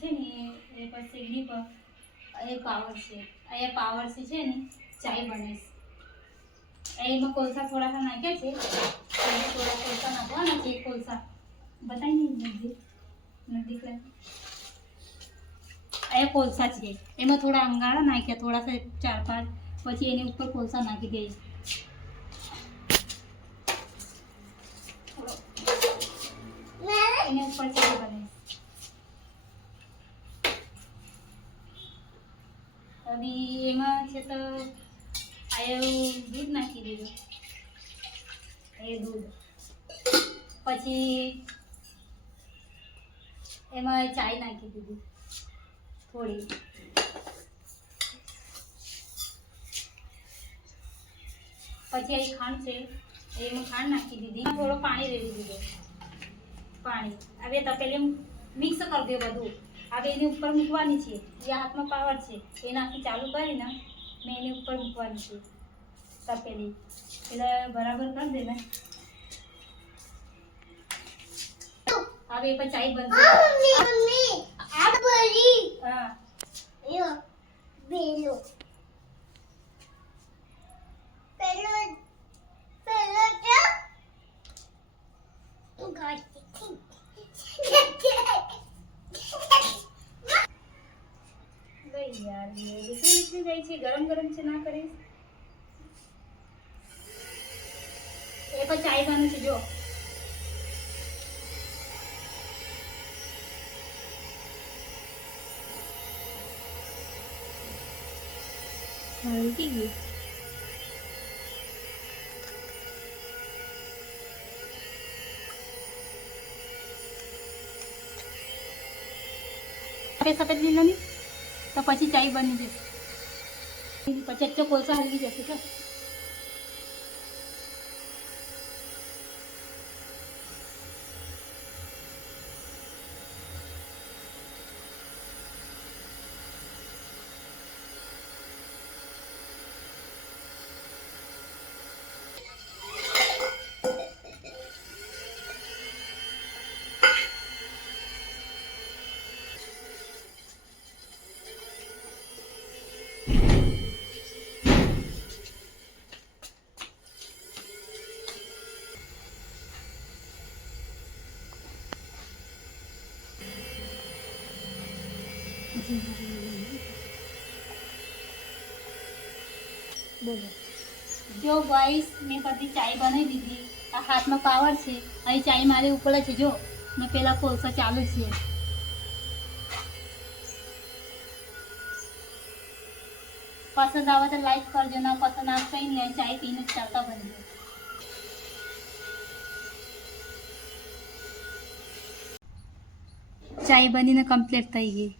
છે ને એ પછી શેરડી પર એ પાવરથી છે ને ચાય બનાવીશ. એમાં કોલસા થોડા નાખ્યા છે, થોડા કોલસા નાખવાના છે. કોલસા બતાવી નહીં નદી એ કોલસા છે, એમાં થોડા અંગારા નાખ્યા, થોડા 4-5, પછી એની ઉપર કોલસા નાખી દઈએ. એની ઉપર ચાય બનાવીશ. હવે એમાં છે તો દૂધ નાખી દીધું, એ દૂધ પછી એમાં ચાય નાખી દીધી થોડી, પછી અહીં ખાંડ છે એમાં ખાંડ નાખી દીધી, થોડો પાણી રેડી દીધું. પાણી હવે તપેલી મિક્સ કરી દે બધું. હવે એની ઉપર મૂકવાની છે, જે હાથમાં પાવર છે એનાથી ચાલુ કરીને મેં એની ઉપર મૂકવાની છે તપેલી. એટલે બરાબર કરી દે ને. હવે પછી ચાય બનશે. હા યાર નીકળી જાય છે, ગરમ ગરમ છે ના કરીશ. એ પછી ચાય બને છે જો. હલકી ગઈ. સફેદ લીલો ની તો પછી ચાય બની જશે. પછી કોલસા હલવી જશે તો બોલો. જો ગાઈસ મેં બધી ચાય બનાવી દીધી. આ હાથમાં પાવર છે, અહીં ચાય મારી ઉપર છે જો. મેં પેલા કોલસા ચાલુ છે. પસંદ આવે તો લાઈક કરજો, ના પસંદ આવે કઈ નહીં, ચાય પીને ચાલતા બનજો. ચાય બનીને કમ્પ્લીટ થઈ ગઈ.